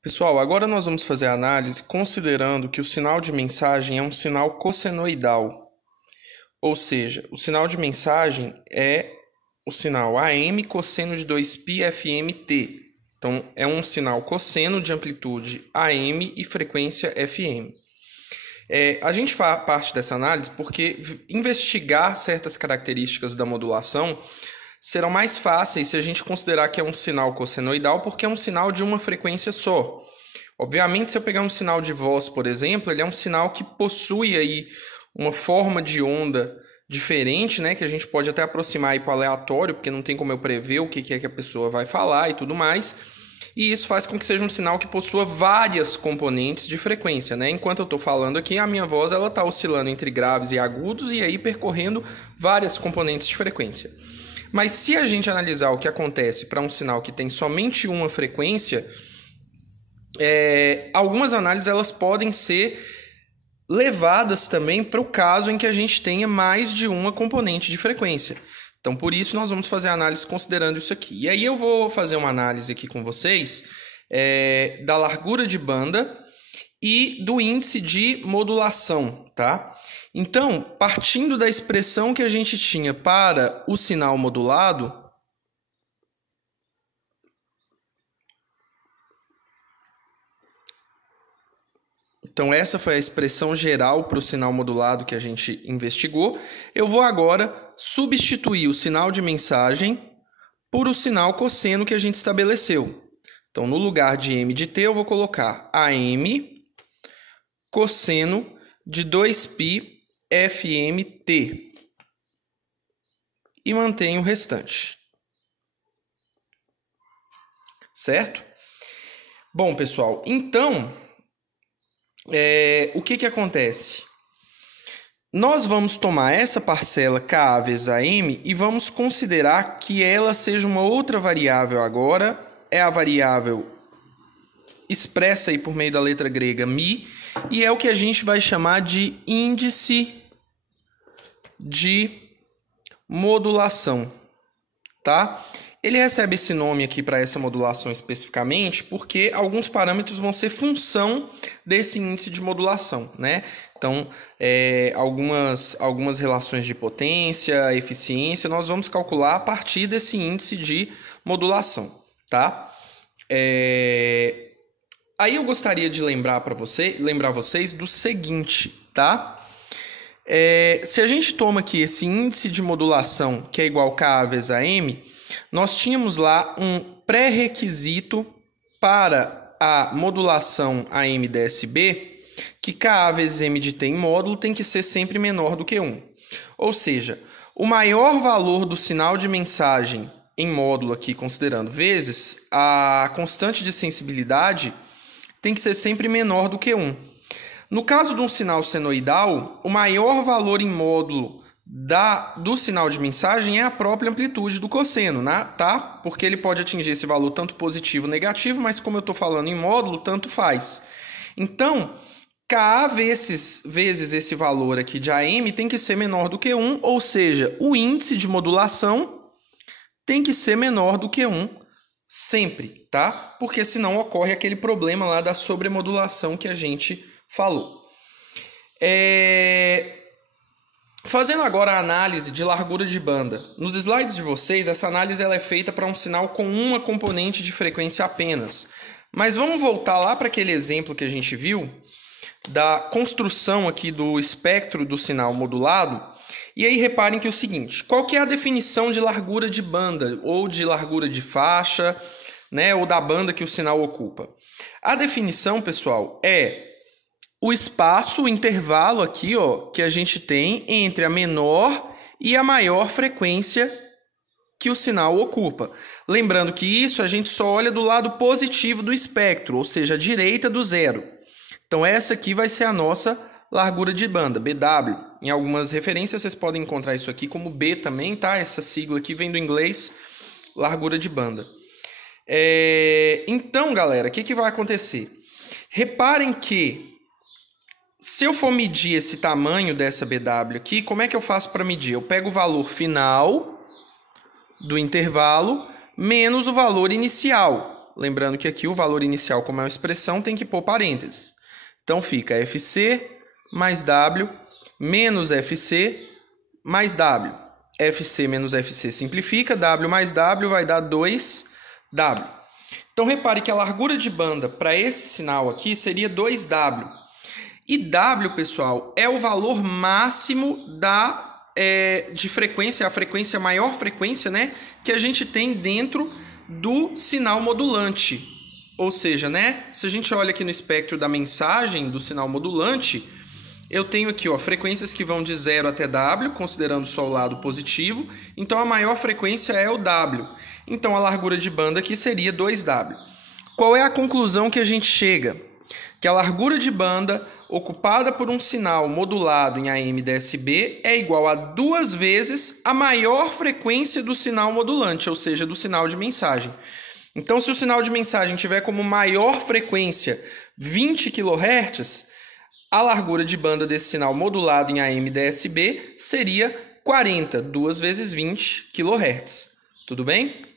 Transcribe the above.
Pessoal, agora nós vamos fazer a análise considerando que o sinal de mensagem é um sinal cossenoidal. Ou seja, o sinal de mensagem é o sinal AM cosseno de 2π FMT. Então, é um sinal cosseno de amplitude AM e frequência FM. A gente parte dessa análise porque investigar certas características da modulação serão mais fáceis se a gente considerar que é um sinal cossenoidal, porque é um sinal de uma frequência só. Obviamente, se eu pegar um sinal de voz, por exemplo, ele é um sinal que possui aí uma forma de onda diferente, né, que a gente pode até aproximar aí para o aleatório, porque não tem como eu prever o que é que a pessoa vai falar e tudo mais. E isso faz com que seja um sinal que possua várias componentes de frequência, né? Enquanto eu estou falando aqui, a minha voz ela está oscilando entre graves e agudos e aí percorrendo várias componentes de frequência. Mas se a gente analisar o que acontece para um sinal que tem somente uma frequência, algumas análises elas podem ser levadas também para o caso em que a gente tenha mais de uma componente de frequência. Então, por isso, nós vamos fazer a análise considerando isso aqui. E aí eu vou fazer uma análise aqui com vocês da largura de banda e do índice de modulação, tá? Então, partindo da expressão que a gente tinha para o sinal modulado, então essa foi a expressão geral para o sinal modulado que a gente investigou, eu vou agora substituir o sinal de mensagem por o sinal cosseno que a gente estabeleceu. Então, no lugar de M de T, eu vou colocar AM cosseno de 2π FMT e mantenho o restante. Certo? Bom, pessoal, então, o que acontece? Nós vamos tomar essa parcela K vezes AM e vamos considerar que ela seja uma outra variável agora, é a variável expressa aí por meio da letra grega μ, e é o que a gente vai chamar de índice de modulação, tá? Ele recebe esse nome aqui para essa modulação especificamente porque alguns parâmetros vão ser função desse índice de modulação, né? Então, algumas relações de potência, eficiência, nós vamos calcular a partir desse índice de modulação, tá? Aí eu gostaria de lembrar vocês do seguinte, tá? Se a gente toma aqui esse índice de modulação, que é igual a K vezes AM, nós tínhamos lá um pré-requisito para a modulação AM/dSB, que Ka vezes M de T em módulo tem que ser sempre menor do que 1. Ou seja, o maior valor do sinal de mensagem em módulo aqui, considerando vezes, a constante de sensibilidade tem que ser sempre menor do que 1. No caso de um sinal senoidal, o maior valor em módulo do sinal de mensagem é a própria amplitude do cosseno, né? Tá? Porque ele pode atingir esse valor tanto positivo ou negativo, mas como eu estou falando em módulo, tanto faz. Então, Ka vezes esse valor aqui de AM tem que ser menor do que 1, ou seja, o índice de modulação tem que ser menor do que 1 sempre, tá? Porque senão ocorre aquele problema lá da sobremodulação que a gente falou. Fazendo agora a análise de largura de banda. Nos slides de vocês, essa análise ela é feita para um sinal com uma componente de frequência apenas. Mas vamos voltar lá para aquele exemplo que a gente viu da construção aqui do espectro do sinal modulado. E aí reparem que é o seguinte, qual que é a definição de largura de banda ou de largura de faixa, né, ou da banda que o sinal ocupa? A definição, pessoal, é o espaço, o intervalo aqui, ó, que a gente tem entre a menor e a maior frequência que o sinal ocupa. Lembrando que isso a gente só olha do lado positivo do espectro, ou seja, a direita do zero. Então essa aqui vai ser a nossa largura de banda, BW. Em algumas referências vocês podem encontrar isso aqui como B também, tá? Essa sigla aqui vem do inglês, largura de banda. Então, galera, o que vai acontecer? Reparem que se eu for medir esse tamanho dessa BW aqui, como é que eu faço para medir? Eu pego o valor final do intervalo menos o valor inicial. lembrando que aqui o valor inicial, como é uma expressão, tem que pôr parênteses. Então fica FC mais W menos FC mais W. FC menos FC simplifica, W mais W vai dar 2W. Então repare que a largura de banda para esse sinal aqui seria 2W. E W, pessoal, é o valor máximo de frequência, a maior frequência, né, que a gente tem dentro do sinal modulante. Ou seja, né, se a gente olha aqui no espectro da mensagem do sinal modulante, eu tenho aqui frequências que vão de 0 até W, considerando só o lado positivo. Então, a maior frequência é o W. Então, a largura de banda aqui seria 2W. Qual é a conclusão que a gente chega? Que a largura de banda ocupada por um sinal modulado em AM/dB é igual a 2 vezes a maior frequência do sinal modulante, ou seja, do sinal de mensagem. Então, se o sinal de mensagem tiver como maior frequência 20 kHz, a largura de banda desse sinal modulado em AM/dB seria 40, 2 vezes 20 kHz. Tudo bem?